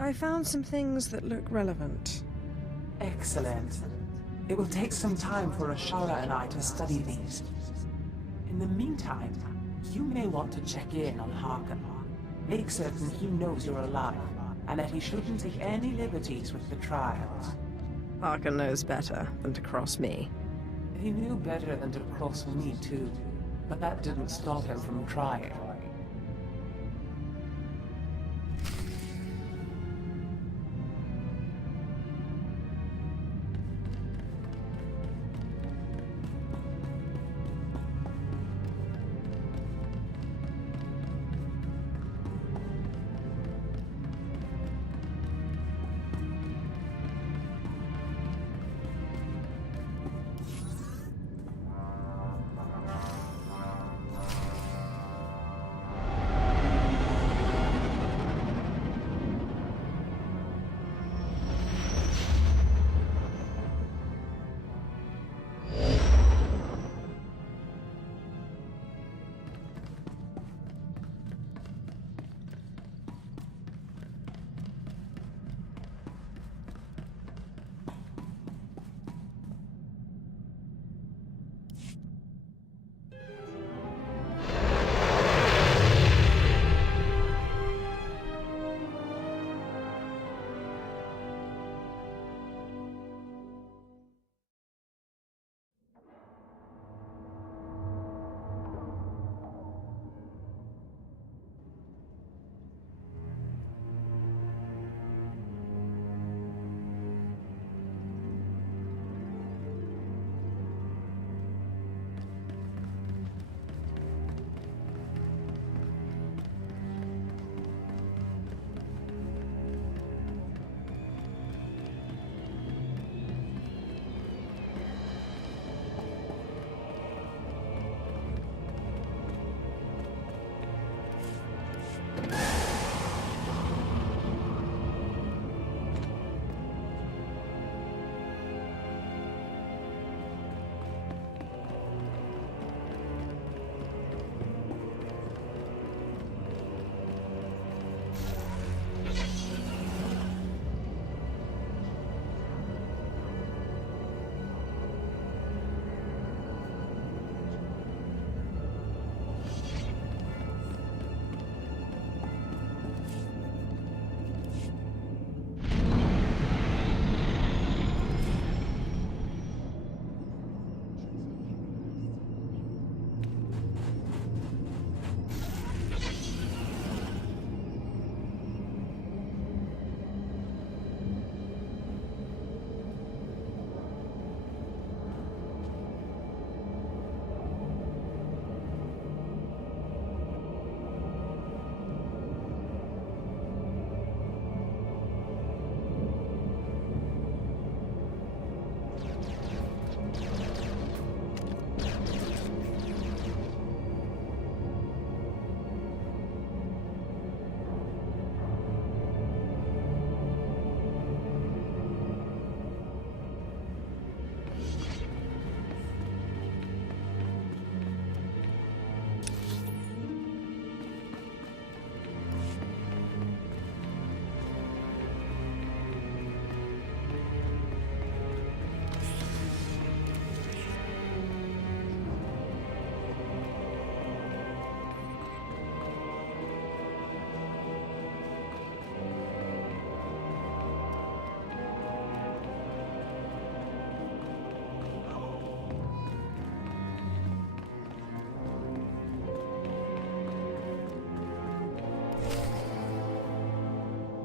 I found some things that look relevant. Excellent. It will take some time for Ashara and I to study these. In the meantime, you may want to check in on Harkon. Make certain he knows you're alive, and that he shouldn't take any liberties with the trials. Harkon knows better than to cross me. He knew better than to cross me too, but that didn't stop him from trying.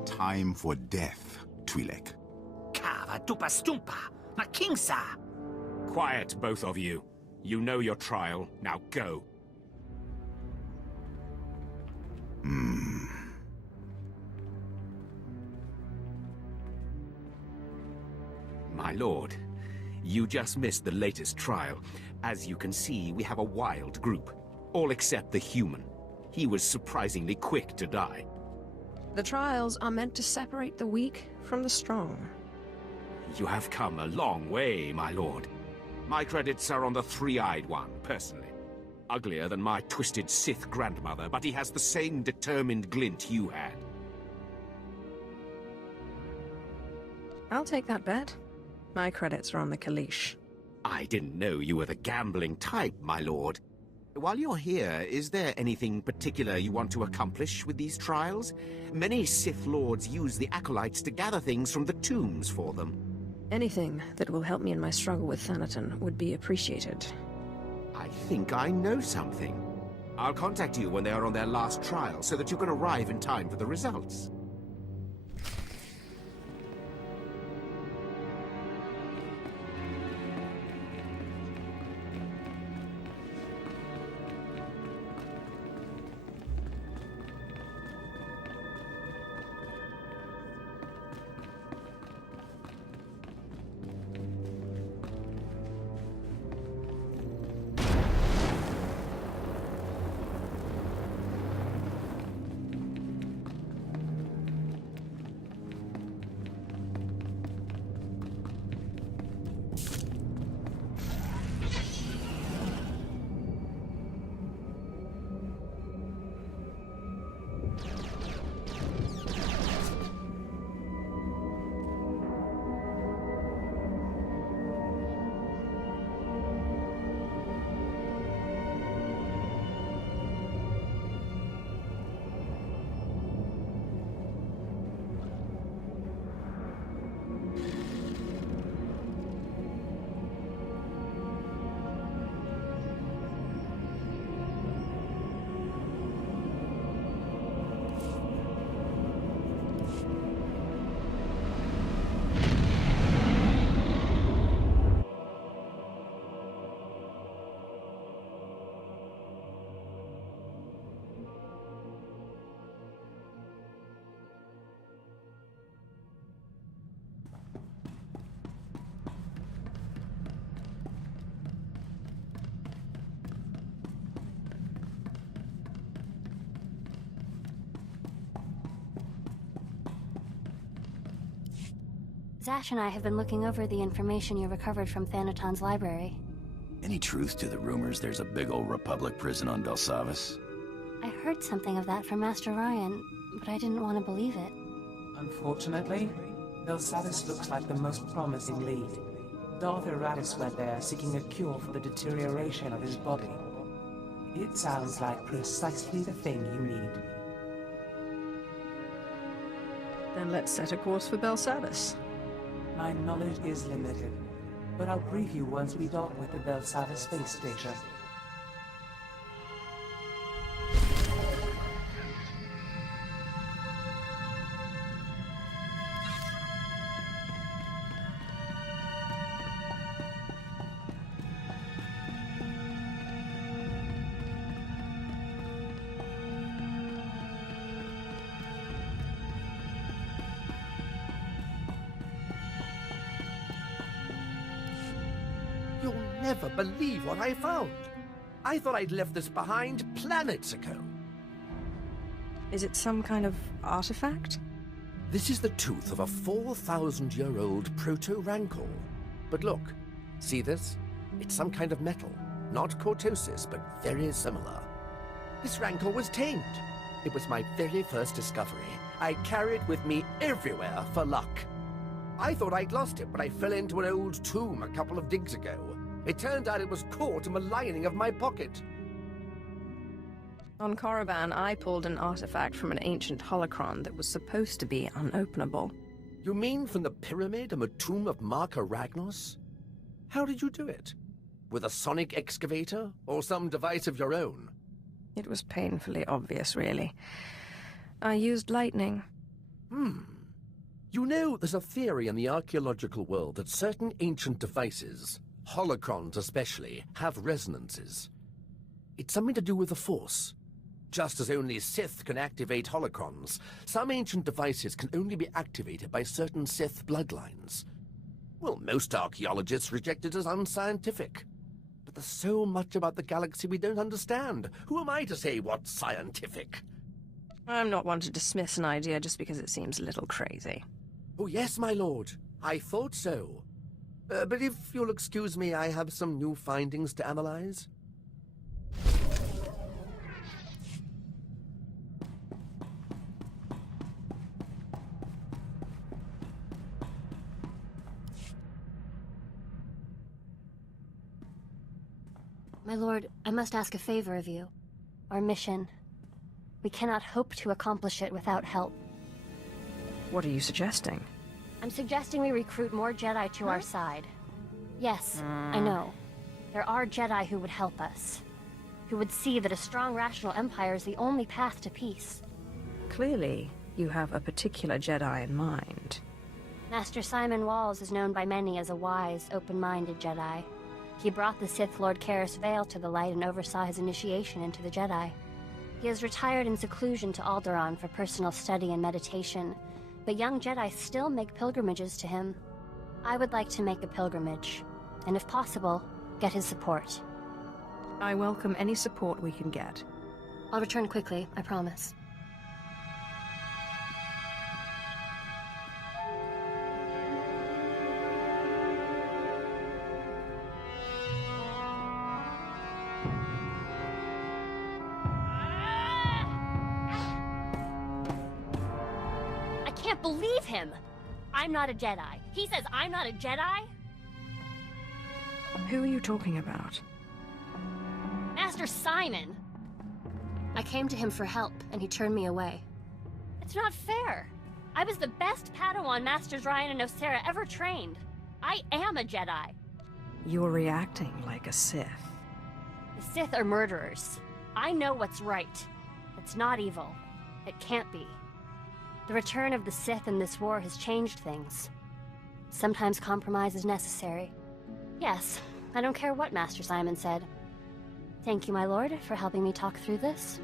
Time for death, Twi'lek. Kava tupa stumpa, makingsa. Quiet, both of you. You know your trial. Now go. My lord, you just missed the latest trial. As you can see, we have a wild group. All except the human. He was surprisingly quick to die. The trials are meant to separate the weak from the strong. You have come a long way, my lord. My credits are on the three-eyed one, personally. Uglier than my twisted Sith grandmother, but he has the same determined glint you had. I'll take that bet. My credits are on the caliche. I didn't know you were the gambling type, my lord. While you're here, is there anything particular you want to accomplish with these trials? Many Sith lords use the acolytes to gather things from the tombs for them. Anything that will help me in my struggle with Thanaton would be appreciated. I think I know something. I'll contact you when they are on their last trial so that you can arrive in time for the results. Zash and I have been looking over the information you recovered from Thanaton's library. Any truth to the rumors there's a big old Republic prison on Belsavis? I heard something of that from Master Ryan, but I didn't want to believe it. Unfortunately, Belsavis looks like the most promising lead. Darth Eratis went there seeking a cure for the deterioration of his body. It sounds like precisely the thing you need. Then let's set a course for Belsavis. My knowledge is limited, but I'll brief you once we dock with the Belsavis space station. You'll never believe what I found. I thought I'd left this behind planets ago. Is it some kind of artifact? This is the tooth of a 4,000-year-old proto-rancor. But look, see this? It's some kind of metal. Not cortosis, but very similar. This rancor was tamed. It was my very first discovery. I carried with me everywhere for luck. I thought I'd lost it when I fell into an old tomb a couple of digs ago. It turned out it was caught in the lining of my pocket. On Korriban, I pulled an artifact from an ancient holocron that was supposed to be unopenable. You mean from the pyramid and the tomb of Marka Ragnos? How did you do it? With a sonic excavator, or some device of your own? It was painfully obvious, really. I used lightning. You know, there's a theory in the archaeological world that certain ancient devices, holocrons especially, have resonances. It's something to do with the Force. Just as only Sith can activate holocrons, some ancient devices can only be activated by certain Sith bloodlines. Well, most archaeologists reject it as unscientific. But there's so much about the galaxy we don't understand. Who am I to say what's scientific? I'm not one to dismiss an idea just because it seems a little crazy. Oh yes, my lord. I thought so. But if you'll excuse me, I have some new findings to analyze. My lord, I must ask a favor of you. Our mission. We cannot hope to accomplish it without help. What are you suggesting? I'm suggesting we recruit more Jedi to our side. Yes, I know. There are Jedi who would help us. Who would see that a strong, rational empire is the only path to peace. Clearly, you have a particular Jedi in mind. Master Simon Walls is known by many as a wise, open-minded Jedi. He brought the Sith Lord Karis Vale to the light and oversaw his initiation into the Jedi. He has retired in seclusion to Alderaan for personal study and meditation, but young Jedi still make pilgrimages to him. I would like to make a pilgrimage, and if possible, get his support. I welcome any support we can get. I'll return quickly, I promise. I can't believe him! I'm not a Jedi. He says I'm not a Jedi? Who are you talking about? Master Simon! I came to him for help, and he turned me away. It's not fair. I was the best Padawan Masters Ryan and Nosera ever trained. I am a Jedi. You're reacting like a Sith. The Sith are murderers. I know what's right. It's not evil. It can't be. The return of the Sith in this war has changed things. Sometimes compromise is necessary. Yes, I don't care what Master Simon said. Thank you, my lord, for helping me talk through this.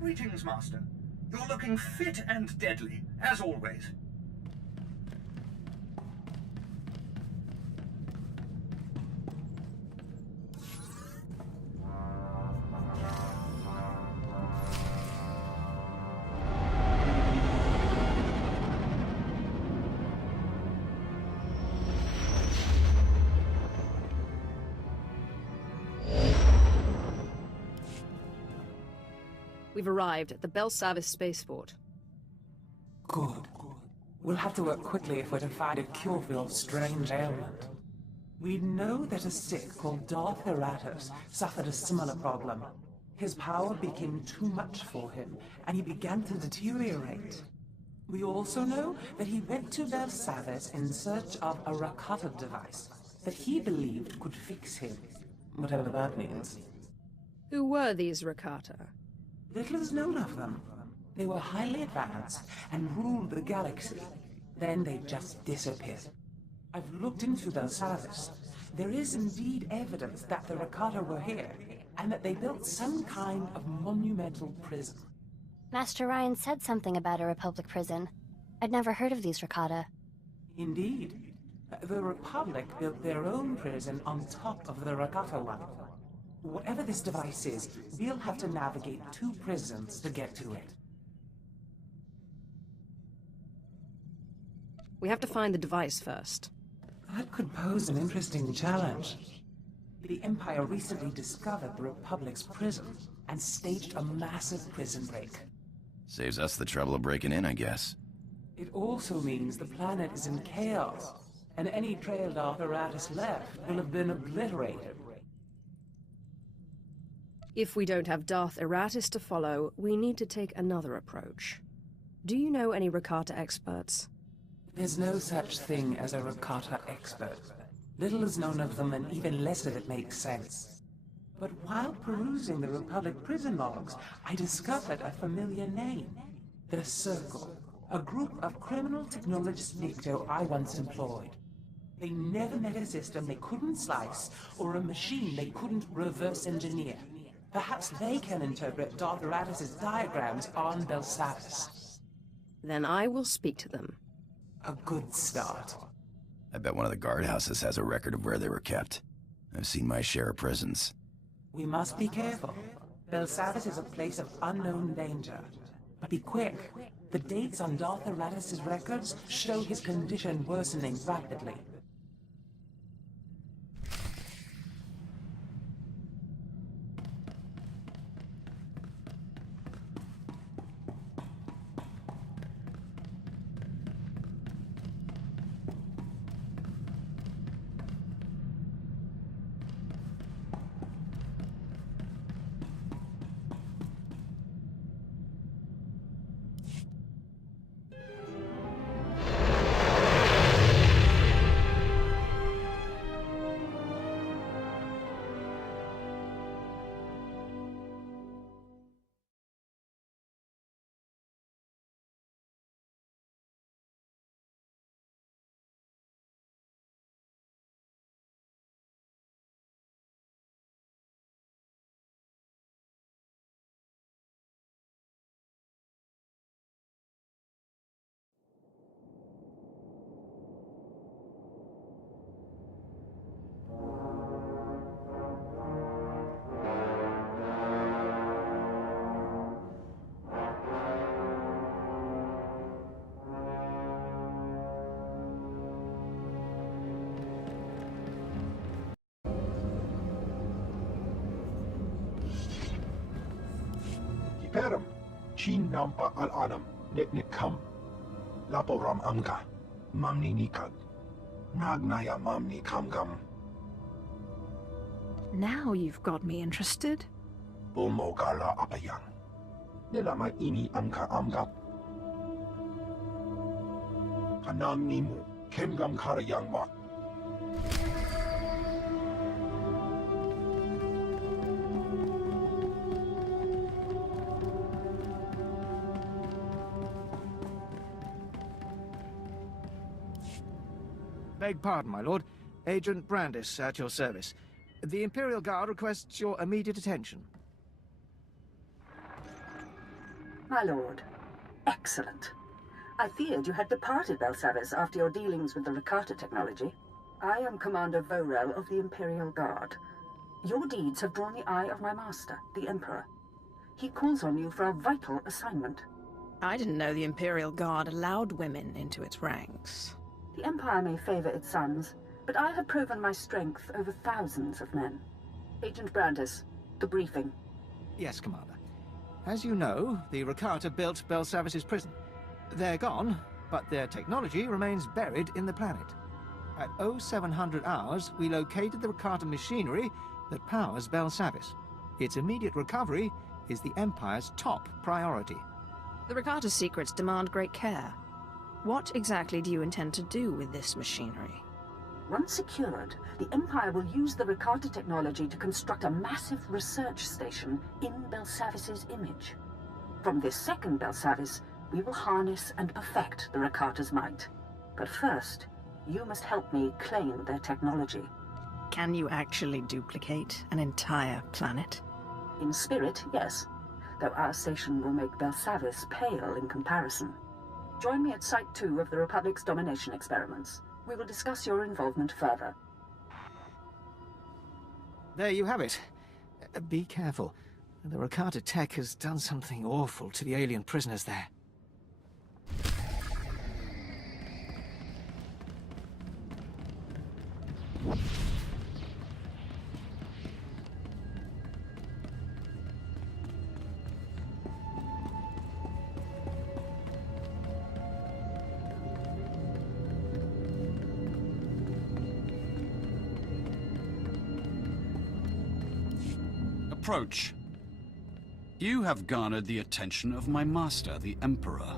Greetings, Master. You're looking fit and deadly, as always. We've arrived at the Belsavis spaceport. Good. We'll have to work quickly if we're to find a cure for your strange ailment. We know that a Sith called Darth Eratus suffered a similar problem. His power became too much for him, and he began to deteriorate. We also know that he went to Belsavis in search of a Rakata device that he believed could fix him, whatever that means. Who were these Rakata? Little is known of them. They were highly advanced and ruled the galaxy. Then they just disappeared. I've looked into Belsavis. There is indeed evidence that the Rakata were here, and that they built some kind of monumental prison. Master Ryan said something about a Republic prison. I'd never heard of these Rakata. Indeed. The Republic built their own prison on top of the Rakata one. Whatever this device is, we'll have to navigate 2 prisons to get to it. We have to find the device first. That could pose an interesting challenge. The Empire recently discovered the Republic's prison and staged a massive prison break. Saves us the trouble of breaking in, I guess. It also means the planet is in chaos, and any trail Darth Eratus left will have been obliterated. If we don't have Darth Eratus to follow, we need to take another approach. Do you know any Rakata experts? There's no such thing as a Rakata expert. Little is known of them, and even less of it makes sense. But while perusing the Republic prison logs, I discovered a familiar name. The Circle, a group of criminal technologist Nikto I once employed. They never met a system they couldn't slice, or a machine they couldn't reverse engineer. Perhaps they can interpret Darth Eratus' diagrams on Belsavis. Then I will speak to them. A good start. I bet one of the guardhouses has a record of where they were kept. I've seen my share of prisons. We must be careful. Belsavis is a place of unknown danger. But be quick. The dates on Darth Aratus' records show his condition worsening rapidly. Peram, Chin Nampa al Adam, Netnikam, Laporam Amga, Mamni Nikag, Nagnaya Mamni Kamgam, Now you've got me interested. Bulmogala Apayang, Nilama Ini Amka Amgap, Kanam Nimu, Kemgam Karayang Mat. Beg pardon, my lord. Agent Brandis at your service. The Imperial Guard requests your immediate attention. My lord. Excellent. I feared you had departed Belsavis after your dealings with the Rakata technology. I am Commander Vorel of the Imperial Guard. Your deeds have drawn the eye of my master, the Emperor. He calls on you for a vital assignment. I didn't know the Imperial Guard allowed women into its ranks. The Empire may favor its sons, but I have proven my strength over thousands of men. Agent Brandis, the briefing. Yes, Commander. As you know, the Rakata built Belsavis' prison. They're gone, but their technology remains buried in the planet. At 0700 hours, we located the Rakata machinery that powers Belsavis. Its immediate recovery is the Empire's top priority. The Rakata secrets demand great care. What exactly do you intend to do with this machinery? Once secured, the Empire will use the Rakata technology to construct a massive research station in Belsavis' image. From this second Belsavis, we will harness and perfect the Rakata's might. But first, you must help me claim their technology. Can you actually duplicate an entire planet? In spirit, yes. Though our station will make Belsavis pale in comparison. Join me at Site 2 of the Republic's domination experiments. We will discuss your involvement further. There you have it. Be careful. The Rakata tech has done something awful to the alien prisoners there. Approach. You have garnered the attention of my master, the Emperor.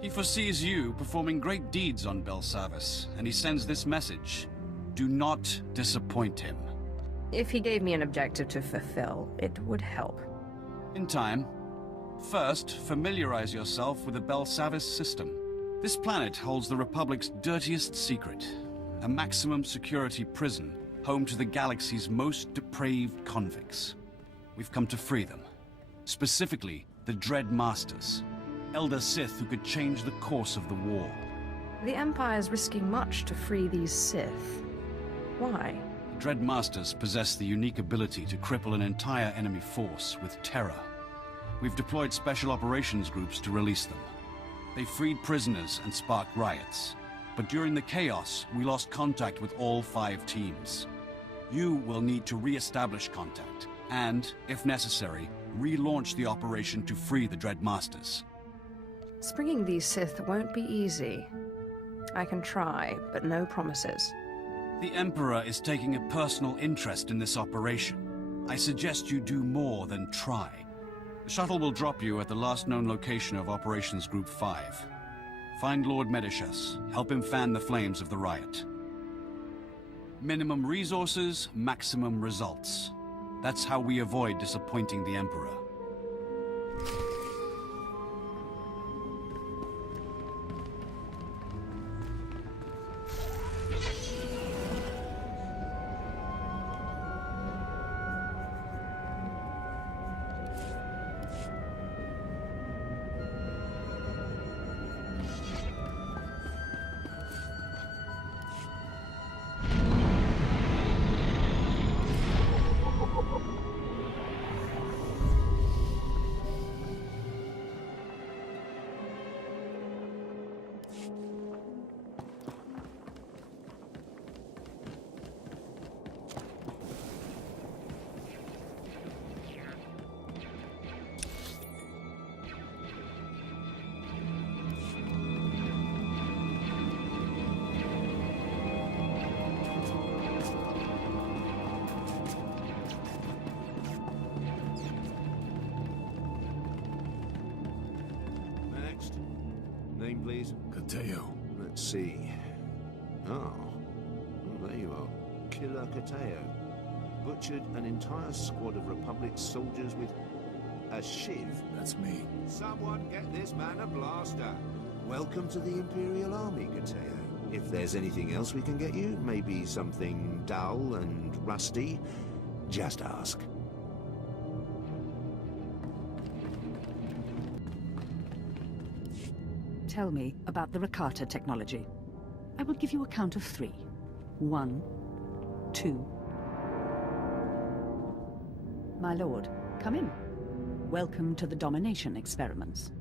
He foresees you performing great deeds on Belsavis, and he sends this message. Do not disappoint him. If he gave me an objective to fulfill, it would help. In time. First, familiarize yourself with the Belsavis system. This planet holds the Republic's dirtiest secret. A maximum security prison, home to the galaxy's most depraved convicts. We've come to free them. Specifically, the Dread Masters. Elder Sith who could change the course of the war. The Empire's risking much to free these Sith. Why? Dreadmasters possess the unique ability to cripple an entire enemy force with terror. We've deployed special operations groups to release them. They freed prisoners and sparked riots. But during the chaos, we lost contact with all 5 teams. You will need to re-establish contact, and, if necessary, relaunch the operation to free the Dreadmasters. Springing these Sith won't be easy. I can try, but no promises. The Emperor is taking a personal interest in this operation. I suggest you do more than try. The shuttle will drop you at the last known location of Operations Group 5. Find Lord Medicius. Help him fan the flames of the riot. Minimum resources, maximum results. That's how we avoid disappointing the Emperor. Name, please? Cateo. Let's see. Oh. Well, there you are. Killer Cateo. Butchered an entire squad of Republic soldiers with a shiv. That's me. Someone get this man a blaster. Welcome to the Imperial Army, Cateo. If there's anything else we can get you, maybe something dull and rusty, just ask. Tell me about the Rakata technology. I will give you a count of 3. 1, 2. My lord, come in. Welcome to the domination experiments.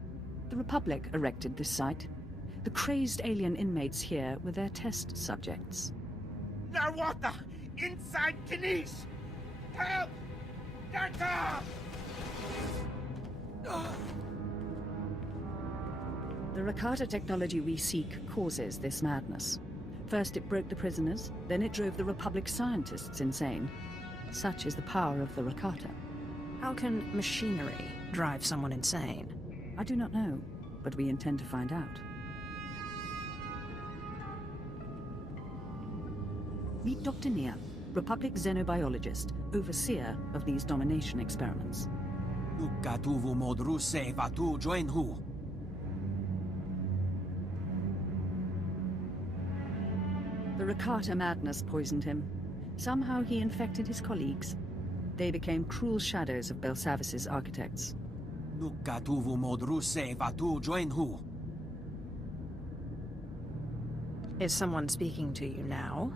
The Republic erected this site. The crazed alien inmates here were their test subjects. Narwata! Inside Kines! Help! Data! The Rakata technology we seek causes this madness. First it broke the prisoners, then it drove the Republic scientists insane. Such is the power of the Rakata. How can machinery drive someone insane? I do not know, but we intend to find out. Meet Dr. Nia, Republic xenobiologist, overseer of these domination experiments. The Rakata madness poisoned him. Somehow he infected his colleagues. They became cruel shadows of Belsavis's architects. Is someone speaking to you now?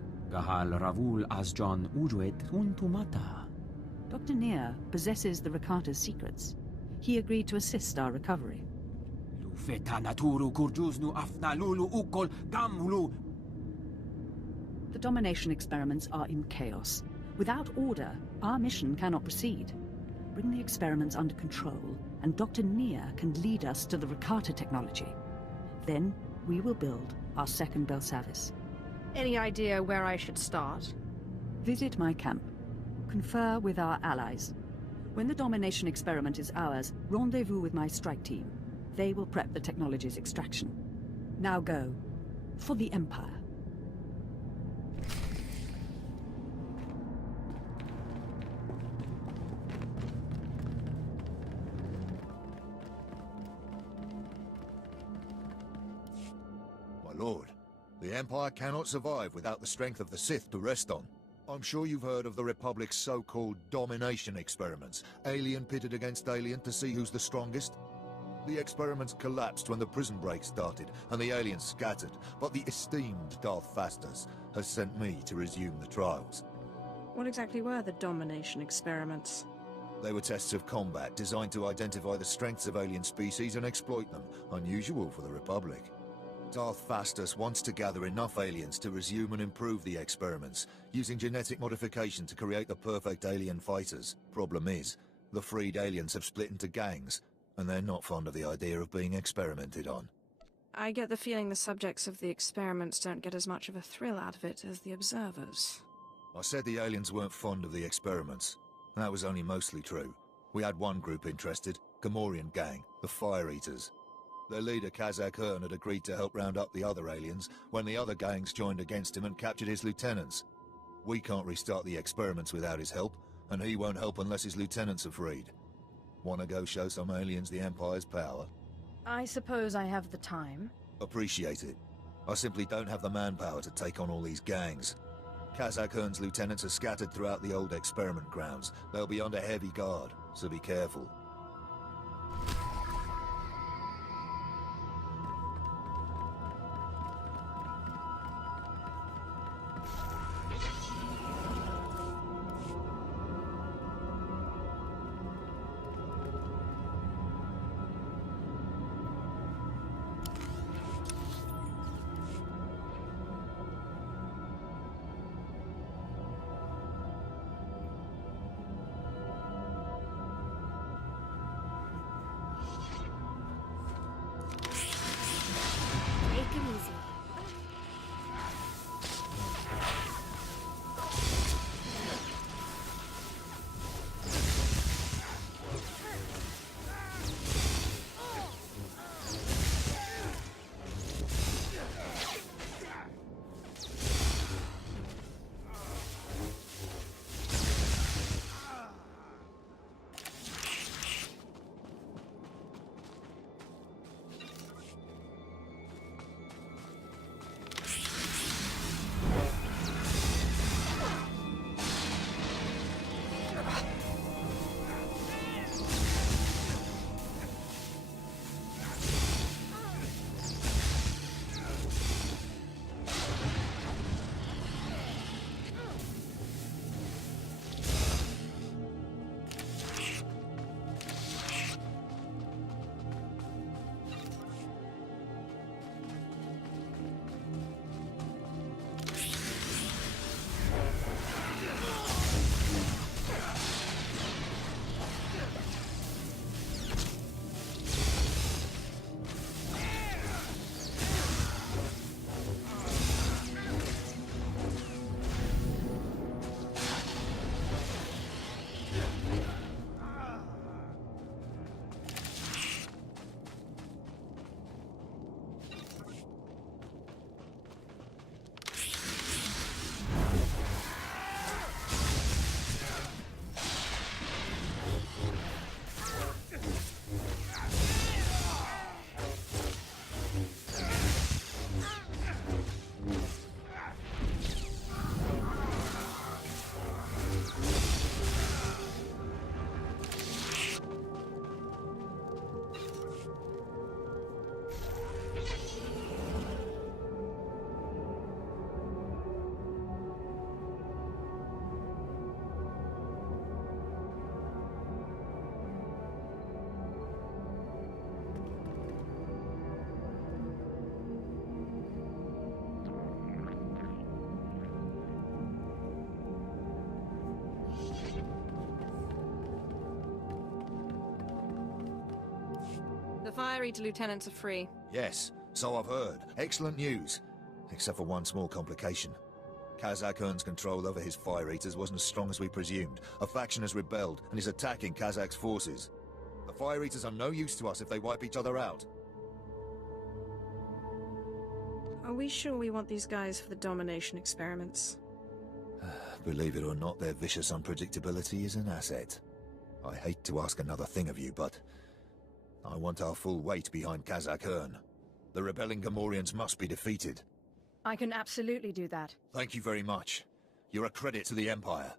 Dr. Nia possesses the Rakata's secrets. He agreed to assist our recovery. The domination experiments are in chaos. Without order, our mission cannot proceed. Bring the experiments under control, and Dr. Nia can lead us to the Rakata technology. Then we will build our second Belsavis. Any idea where I should start? Visit my camp. Confer with our allies. When the domination experiment is ours, rendezvous with my strike team. They will prep the technology's extraction. Now go. For the Empire. Lord, the Empire cannot survive without the strength of the Sith to rest on. I'm sure you've heard of the Republic's so-called domination experiments, alien pitted against alien to see who's the strongest. The experiments collapsed when the prison break started and the aliens scattered, but the esteemed Darth Fastus has sent me to resume the trials. What exactly were the domination experiments? They were tests of combat designed to identify the strengths of alien species and exploit them, unusual for the Republic. Darth Fastus wants to gather enough aliens to resume and improve the experiments, using genetic modification to create the perfect alien fighters. Problem is, the freed aliens have split into gangs, and they're not fond of the idea of being experimented on. I get the feeling the subjects of the experiments don't get as much of a thrill out of it as the observers. I said the aliens weren't fond of the experiments. That was only mostly true. We had one group interested, Gamorrean gang, the Fire Eaters. Their leader, Kazak Hearn, had agreed to help round up the other aliens when the other gangs joined against him and captured his lieutenants. We can't restart the experiments without his help, and he won't help unless his lieutenants are freed. Wanna go show some aliens the Empire's power? I suppose I have the time. Appreciate it. I simply don't have the manpower to take on all these gangs. Kazak Hearn's lieutenants are scattered throughout the old experiment grounds. They'll be under heavy guard, so be careful. The Fire Eater lieutenants are free. Yes, so I've heard. Excellent news. Except for one small complication. Kazak Hearn's control over his Fire Eaters wasn't as strong as we presumed. A faction has rebelled and is attacking Kazak's forces. The Fire Eaters are no use to us if they wipe each other out. Are we sure we want these guys for the domination experiments? Believe it or not, their vicious unpredictability is an asset. I hate to ask another thing of you, but I want our full weight behind Kazak Hearn. The rebelling Gamorreans must be defeated. I can absolutely do that. Thank you very much. You're a credit to the Empire.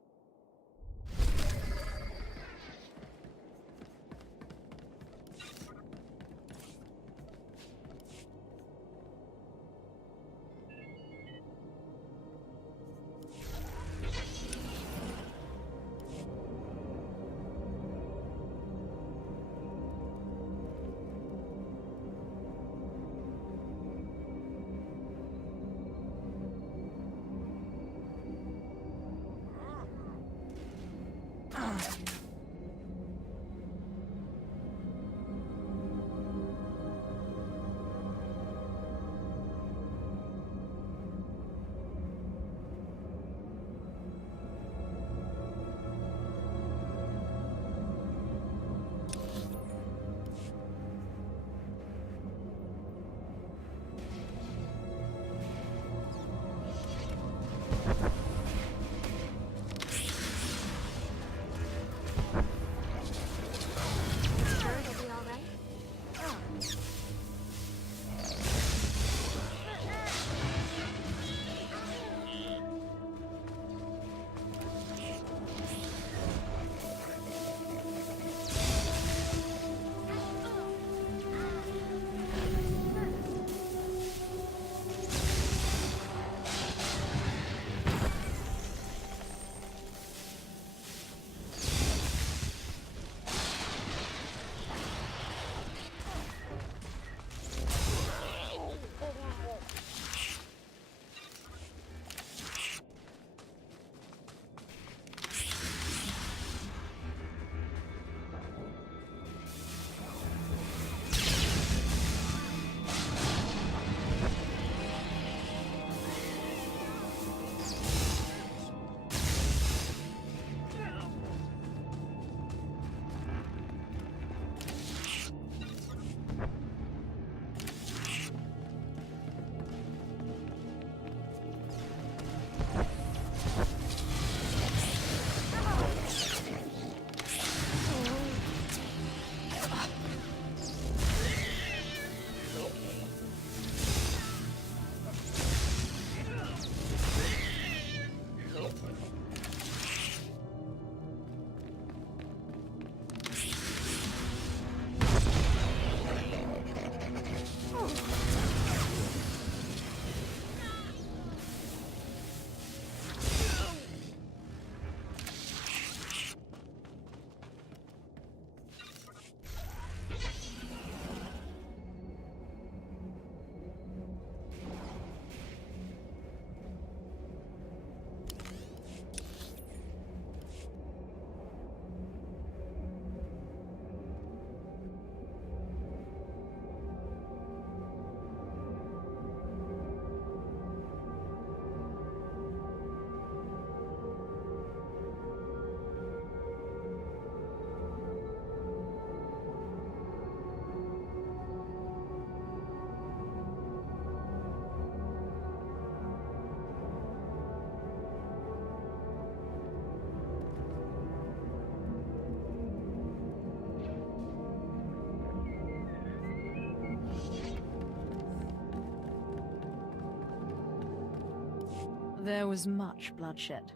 There was much bloodshed.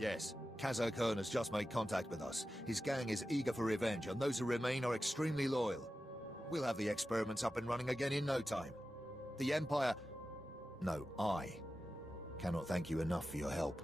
Yes, Kazo Kern has just made contact with us. His gang is eager for revenge, and those who remain are extremely loyal. We'll have the experiments up and running again in no time. The Empire... No, I cannot thank you enough for your help.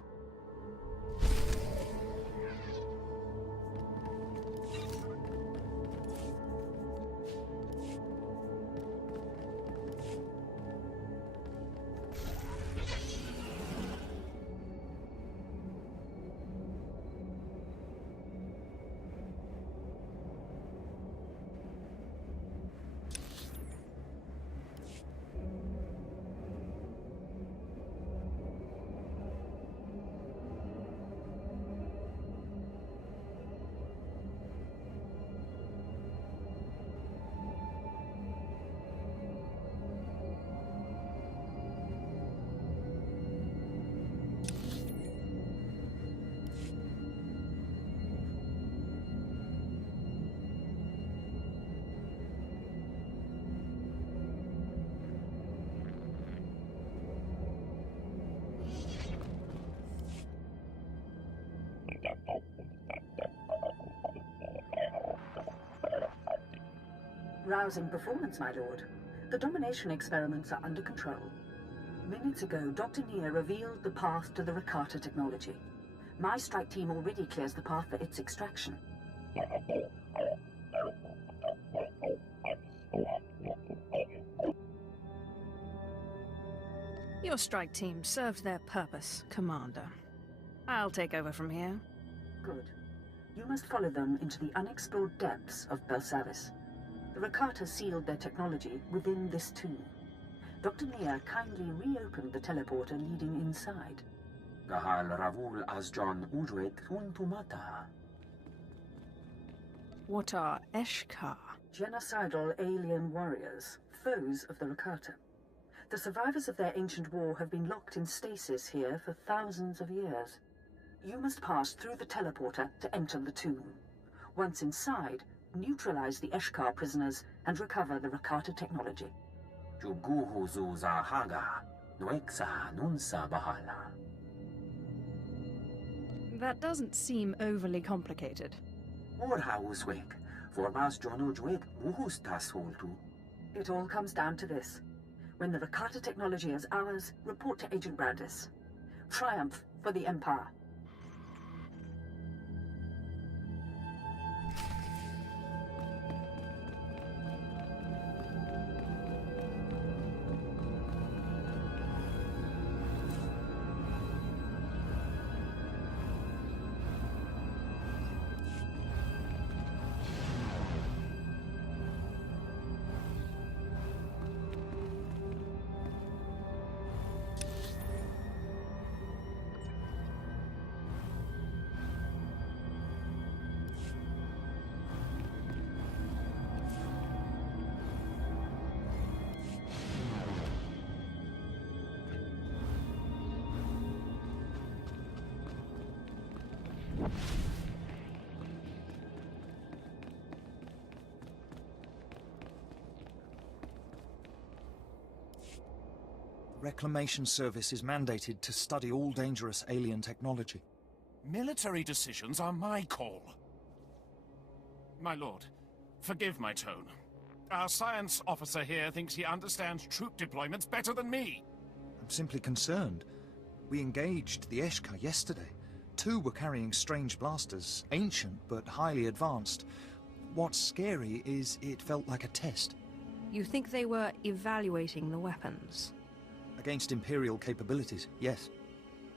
Rousing performance, my lord. The domination experiments are under control. Minutes ago, Dr. Neer revealed the path to the Rakata technology. My strike team already clears the path for its extraction. Your strike team served their purpose, Commander. I'll take over from here. Good. You must follow them into the unexplored depths of Belsavis. The Rakata sealed their technology within this tomb. Dr. Neer kindly reopened the teleporter leading inside. What are Eshkar? Genocidal alien warriors, foes of the Rakata. The survivors of their ancient war have been locked in stasis here for thousands of years. You must pass through the teleporter to enter the tomb. Once inside, neutralize the Eshkar prisoners and recover the Rakata technology. That doesn't seem overly complicated. It all comes down to this. When the Rakata technology is ours, report to Agent Brandis. Triumph for the Empire. Reclamation Service is mandated to study all dangerous alien technology. Military decisions are my call. My lord, forgive my tone. Our science officer here thinks he understands troop deployments better than me. I'm simply concerned. We engaged the Eshkar yesterday. 2 were carrying strange blasters, ancient but highly advanced. What's scary is it felt like a test. You think they were evaluating the weapons? Against Imperial capabilities, yes.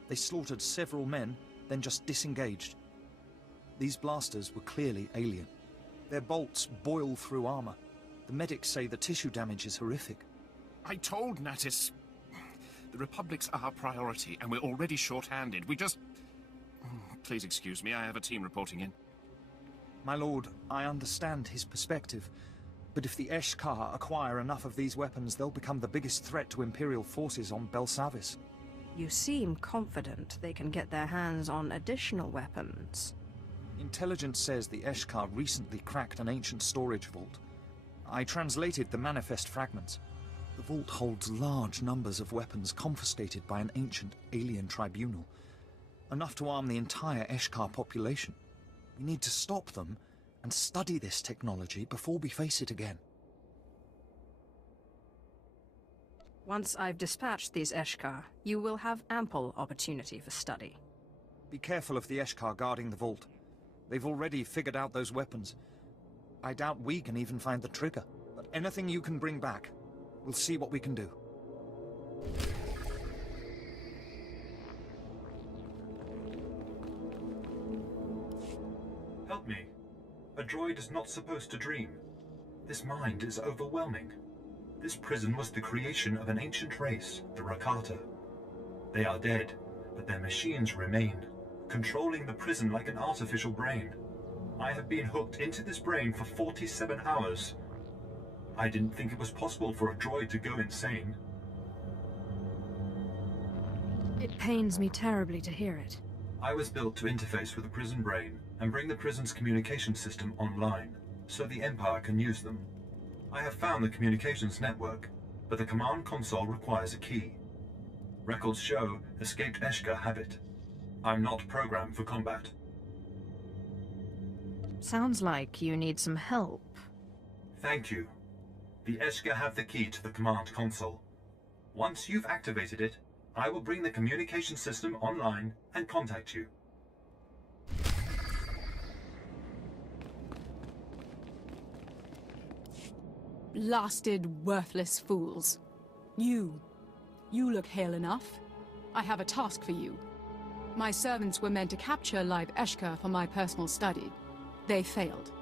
They slaughtered several men, then just disengaged. These blasters were clearly alien. Their bolts boil through armor. The medics say the tissue damage is horrific. I told Natis... The Republic's our priority, and we're already short-handed. We just... Please excuse me, I have a team reporting in. My lord, I understand his perspective. But if the Eshkar acquire enough of these weapons, they'll become the biggest threat to Imperial forces on Belsavis. You seem confident they can get their hands on additional weapons. Intelligence says the Eshkar recently cracked an ancient storage vault. I translated the manifest fragments. The vault holds large numbers of weapons confiscated by an ancient alien tribunal. Enough to arm the entire Eshkar population. We need to stop them and study this technology before we face it again. Once I've dispatched these Eshkar, you will have ample opportunity for study. Be careful of the Eshkar guarding the vault. They've already figured out those weapons. I doubt we can even find the trigger. But anything you can bring back, we'll see what we can do. Help me. A droid is not supposed to dream. This mind is overwhelming. This prison was the creation of an ancient race, the Rakata. They are dead, but their machines remain, controlling the prison like an artificial brain. I have been hooked into this brain for 47 hours. I didn't think it was possible for a droid to go insane. It pains me terribly to hear it. I was built to interface with the prison brain and bring the prison's communication system online, so the Empire can use them. I have found the communications network, but the command console requires a key. Records show escaped Eshkar have it. I'm not programmed for combat. Sounds like you need some help. Thank you. The Eshkar have the key to the command console. Once you've activated it, I will bring the communication system online and contact you. Blasted, worthless fools. You look hale enough. I have a task for you. My servants were meant to capture live Eshkar for my personal study. They failed.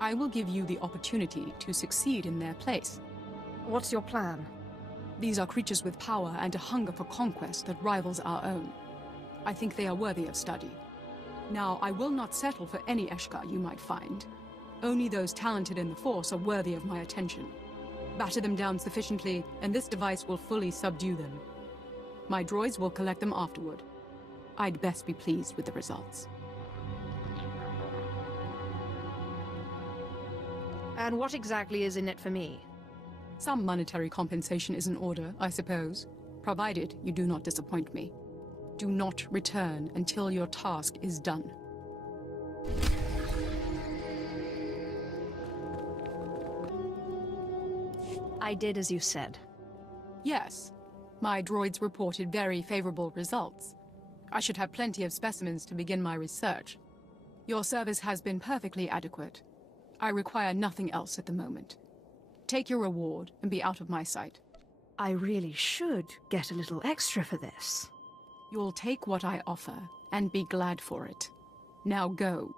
I will give you the opportunity to succeed in their place. What's your plan? These are creatures with power and a hunger for conquest that rivals our own. I think they are worthy of study. Now, I will not settle for any Eshkar you might find. Only those talented in the Force are worthy of my attention. Batter them down sufficiently, and this device will fully subdue them. My droids will collect them afterward. I'd best be pleased with the results. And what exactly is in it for me? Some monetary compensation is in order, I suppose, provided you do not disappoint me. Do not return until your task is done. I did as you said. Yes. My droids reported very favorable results. I should have plenty of specimens to begin my research. Your service has been perfectly adequate. I require nothing else at the moment. Take your reward and be out of my sight. I really should get a little extra for this. You'll take what I offer and be glad for it. Now go.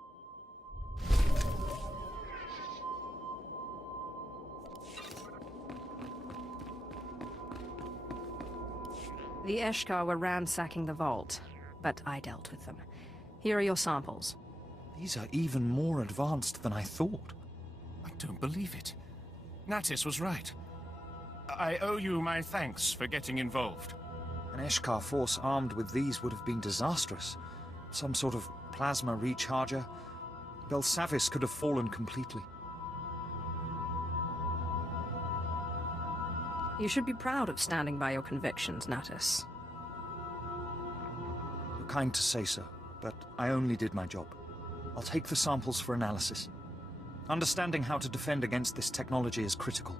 The Eshkar were ransacking the vault, but I dealt with them. Here are your samples. These are even more advanced than I thought. I don't believe it. Natis was right. I owe you my thanks for getting involved. An Eshkar force armed with these would have been disastrous. Some sort of plasma recharger. Belsavis could have fallen completely. You should be proud of standing by your convictions, Natis. You're kind to say so, but I only did my job. I'll take the samples for analysis. Understanding how to defend against this technology is critical.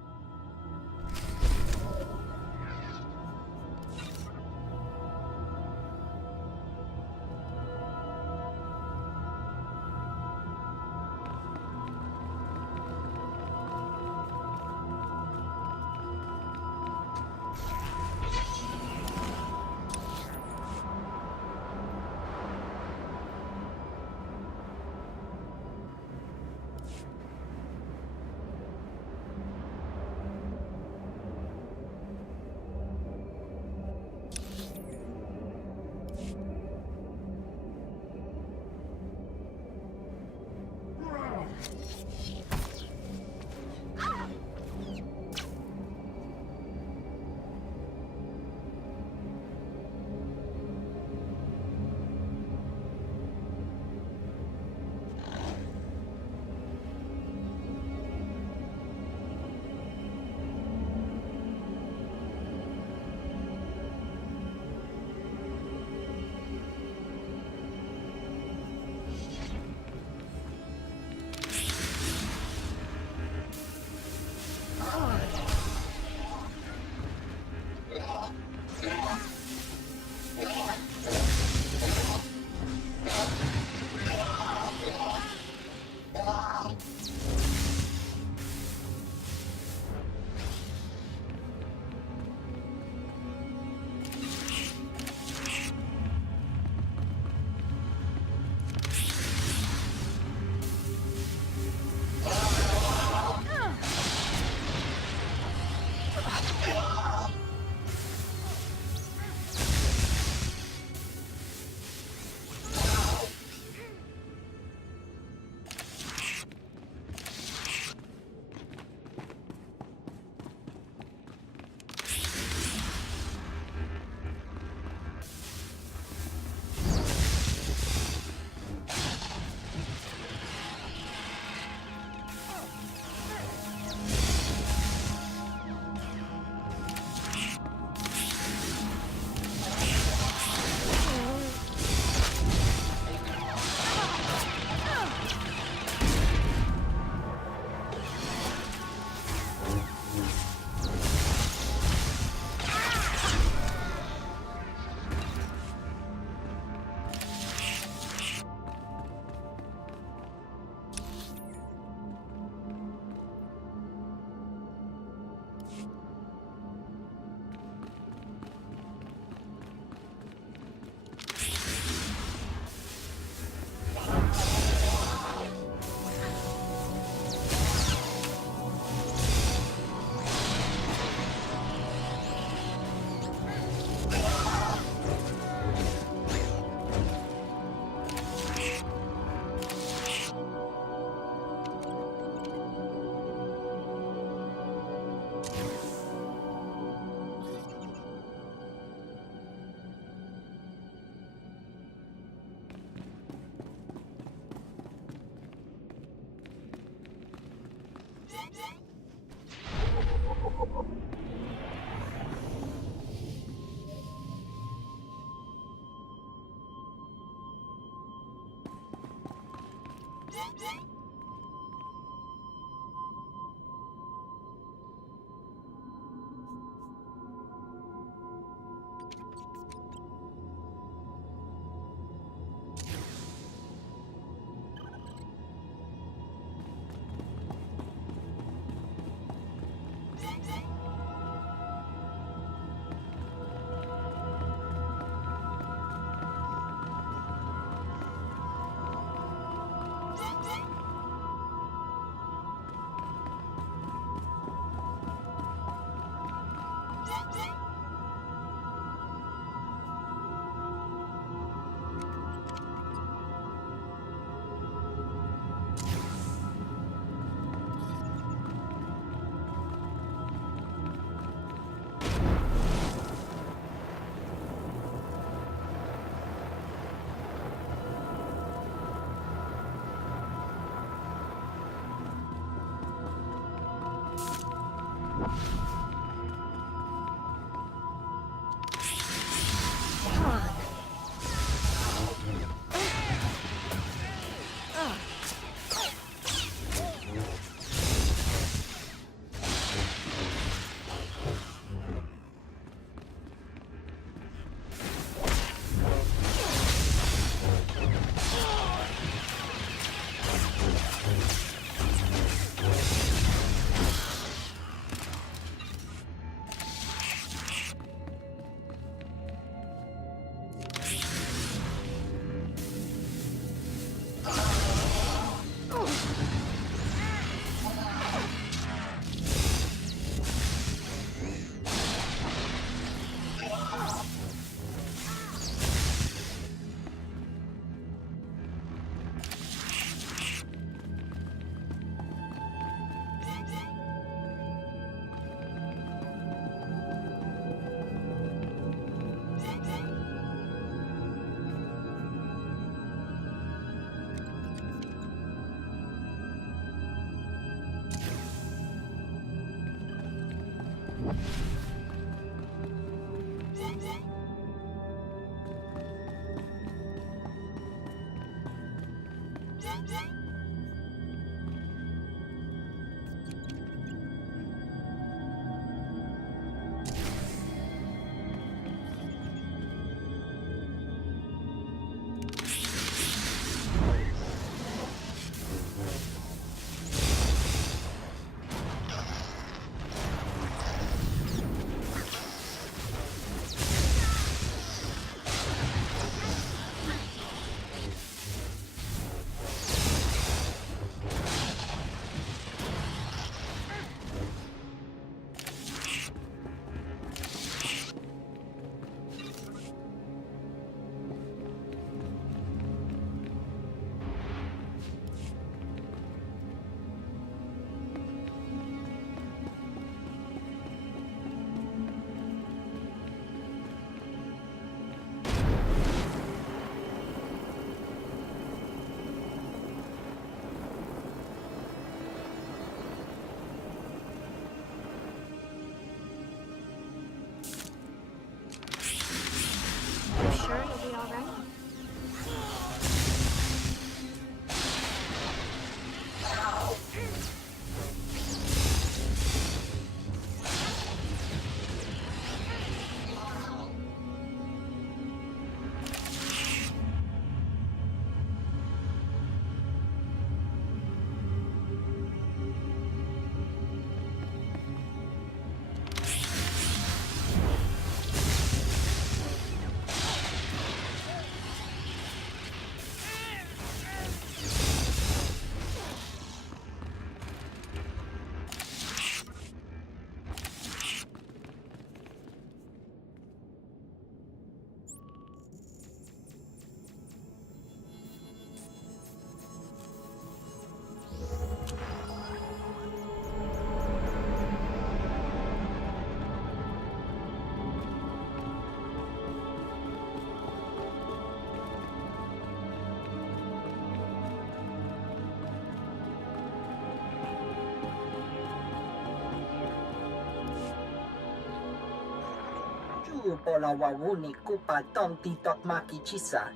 tu pola wawuni kupa tonti tokmaki chisa.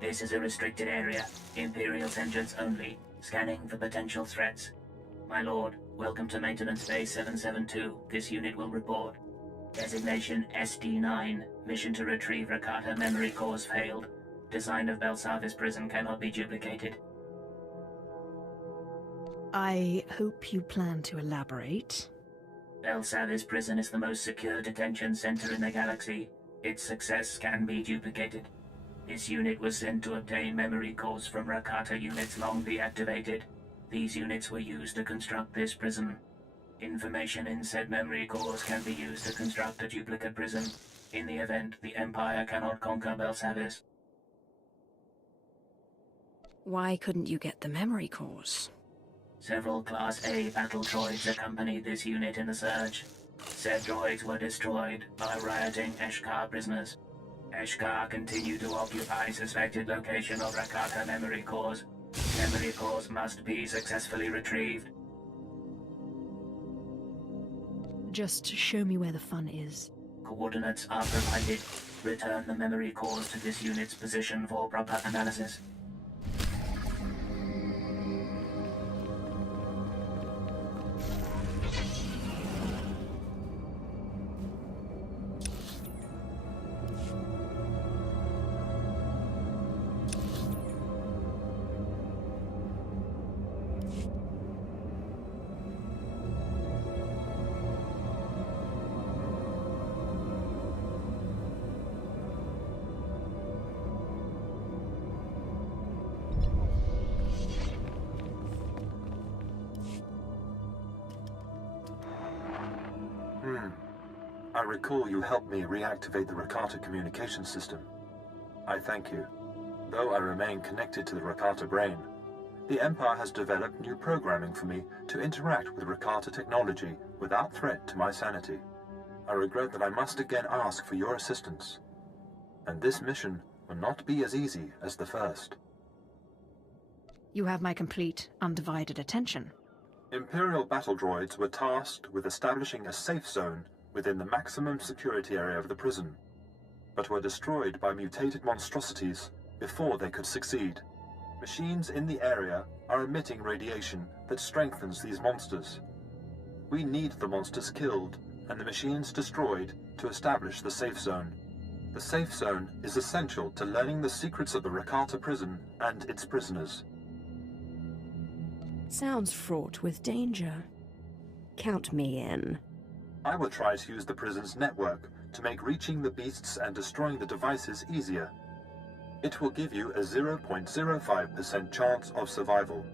This is a restricted area. Imperial engines only. Scanning for potential threats. My lord, welcome to Maintenance Bay 772. This unit will report. Designation SD-9. Mission to retrieve Rakata memory cores failed. Design of Belsavis prison cannot be duplicated. I hope you plan to elaborate. Belsavis prison is the most secure detention center in the galaxy. Its success can be duplicated. This unit was sent to obtain memory cores from Rakata units long deactivated. These units were used to construct this prison. Information in said memory cores can be used to construct a duplicate prison. In the event, the Empire cannot conquer Belsavis. Why couldn't you get the memory cores? Several Class A battle droids accompanied this unit in the surge. Said droids were destroyed by rioting Eshkar prisoners. Eshkar continue to occupy suspected location of Rakata memory cores. Memory cores must be successfully retrieved. Just show me where the fun is. Coordinates are provided. Return the memory cores to this unit's position for proper analysis. I recall you helped me reactivate the Rakata communication system. I thank you. Though I remain connected to the Rakata brain, the Empire has developed new programming for me to interact with Rakata technology without threat to my sanity. I regret that I must again ask for your assistance, and this mission will not be as easy as the first. You have my complete, undivided attention. Imperial battle droids were tasked with establishing a safe zone within the maximum security area of the prison, but were destroyed by mutated monstrosities before they could succeed. Machines in the area are emitting radiation that strengthens these monsters. We need the monsters killed and the machines destroyed to establish the safe zone. The safe zone is essential to learning the secrets of the Rakata prison and its prisoners. Sounds fraught with danger. Count me in. I will try to use the prison's network to make reaching the beasts and destroying the devices easier. It will give you a 0.05% chance of survival.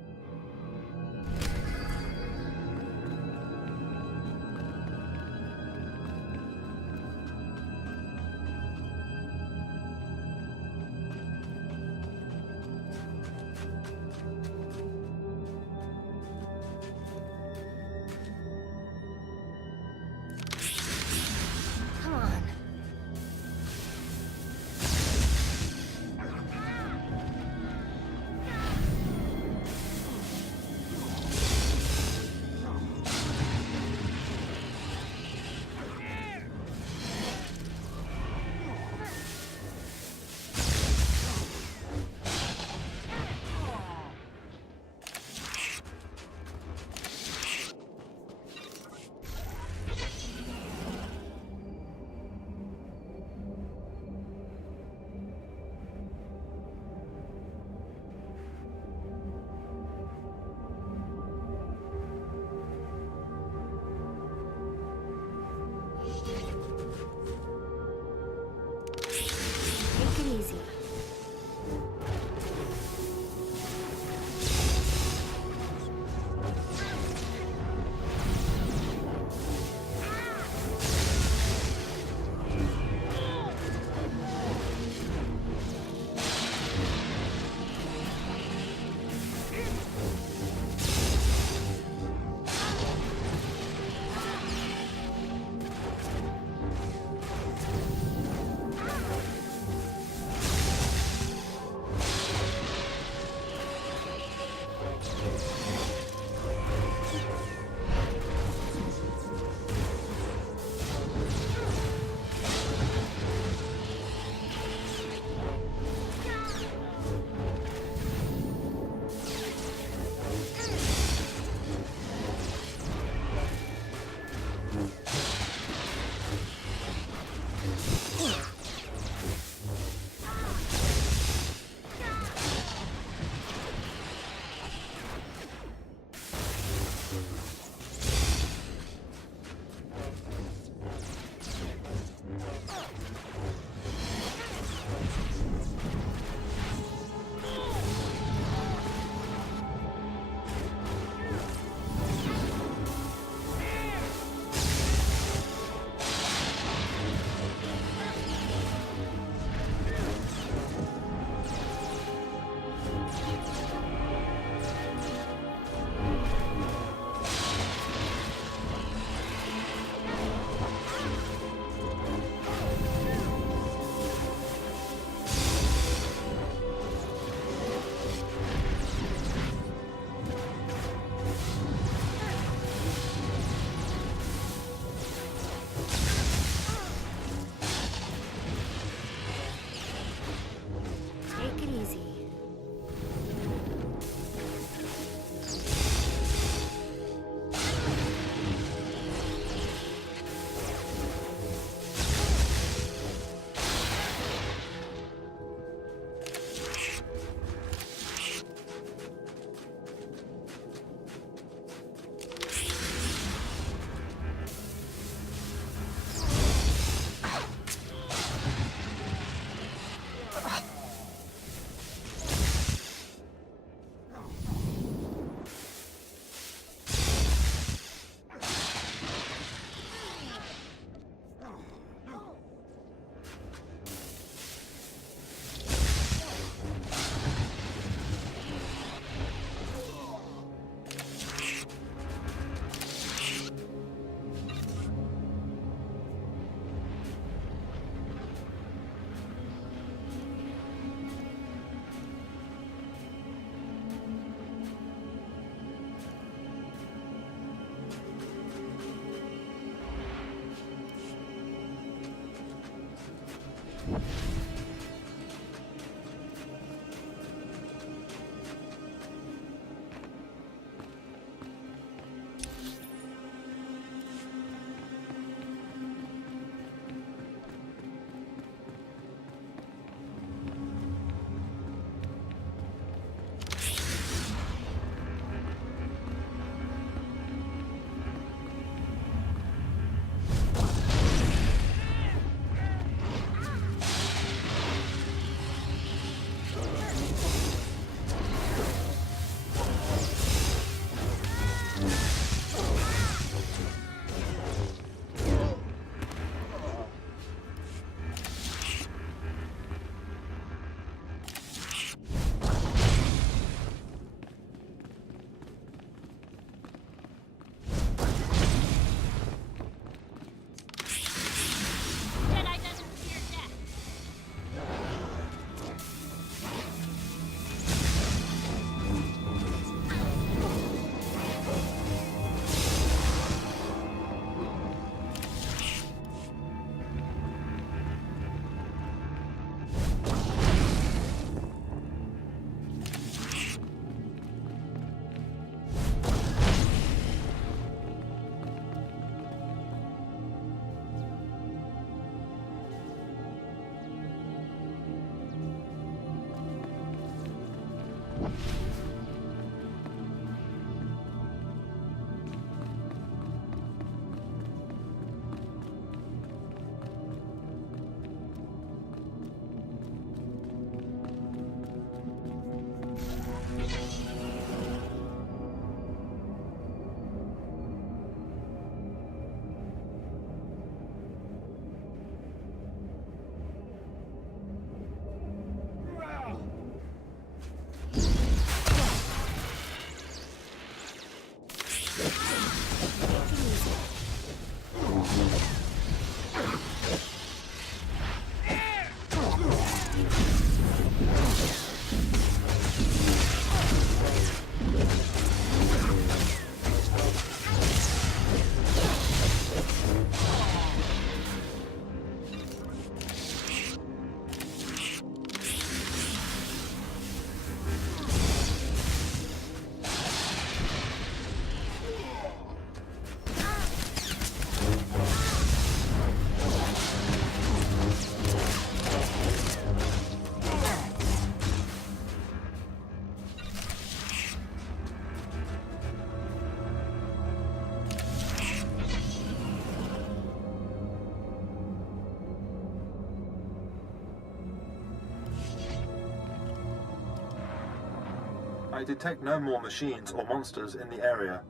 I detect no more machines or monsters in the area.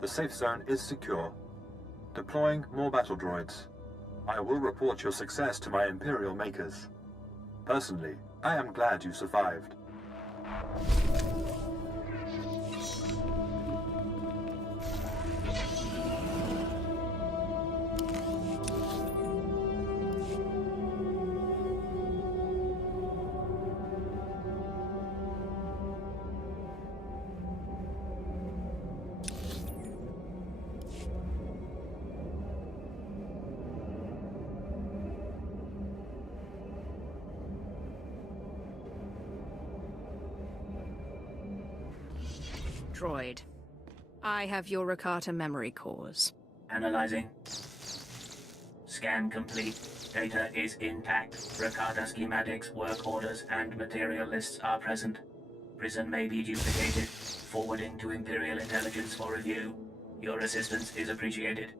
The safe zone is secure. Deploying more battle droids. I will report your success to my Imperial makers. Personally, I am glad you survived. Droid. I have your Rakata memory cores. Analyzing. Scan complete. Data is intact. Rakata schematics, work orders, and material lists are present. Prison may be duplicated. Forwarding to Imperial Intelligence for review. Your assistance is appreciated.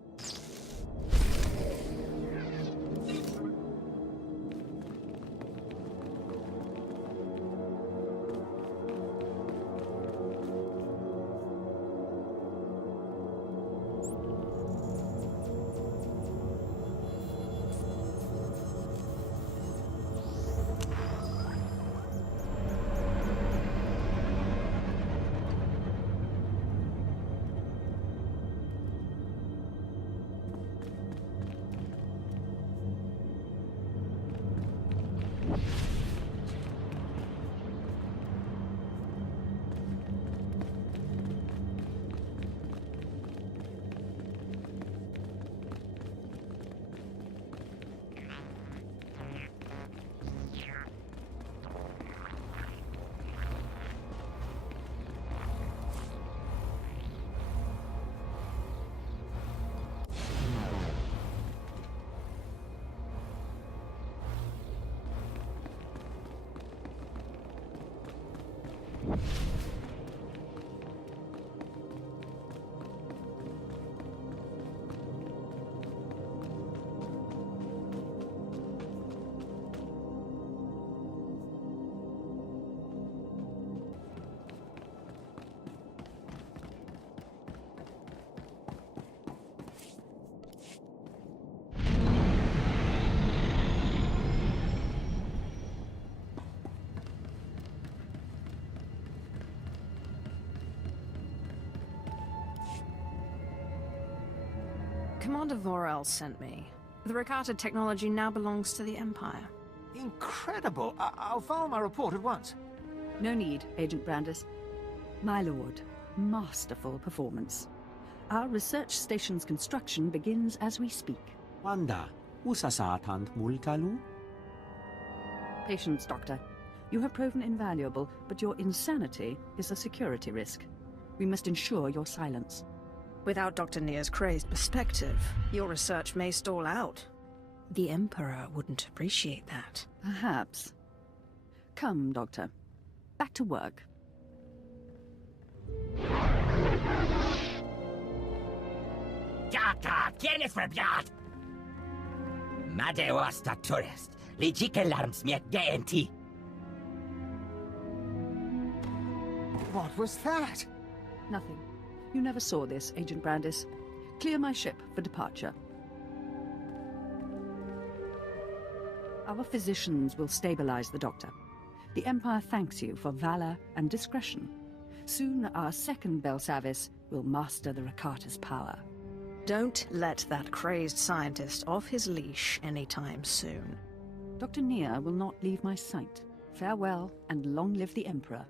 Commander Vorel sent me. The Rakata technology now belongs to the Empire. Incredible! I'll file my report at once. No need, Agent Brandis. My lord, masterful performance. Our research station's construction begins as we speak. Wanda, usasatant multalu? Patience, Doctor. You have proven invaluable, but your insanity is a security risk. We must ensure your silence. Without Dr. Near's crazed perspective, your research may stall out. The Emperor wouldn't appreciate that. Perhaps. Come, Doctor. Back to work. Jaka, ¿quién es verbiat? Madeosta tourist, Lijike larms miet genti. What was that? Nothing. You never saw this, Agent Brandis. Clear my ship for departure. Our physicians will stabilize the Doctor. The Empire thanks you for valor and discretion. Soon our second Belsavis will master the Rakata's power. Don't let that crazed scientist off his leash anytime soon. Dr. Near will not leave my sight. Farewell, and long live the Emperor.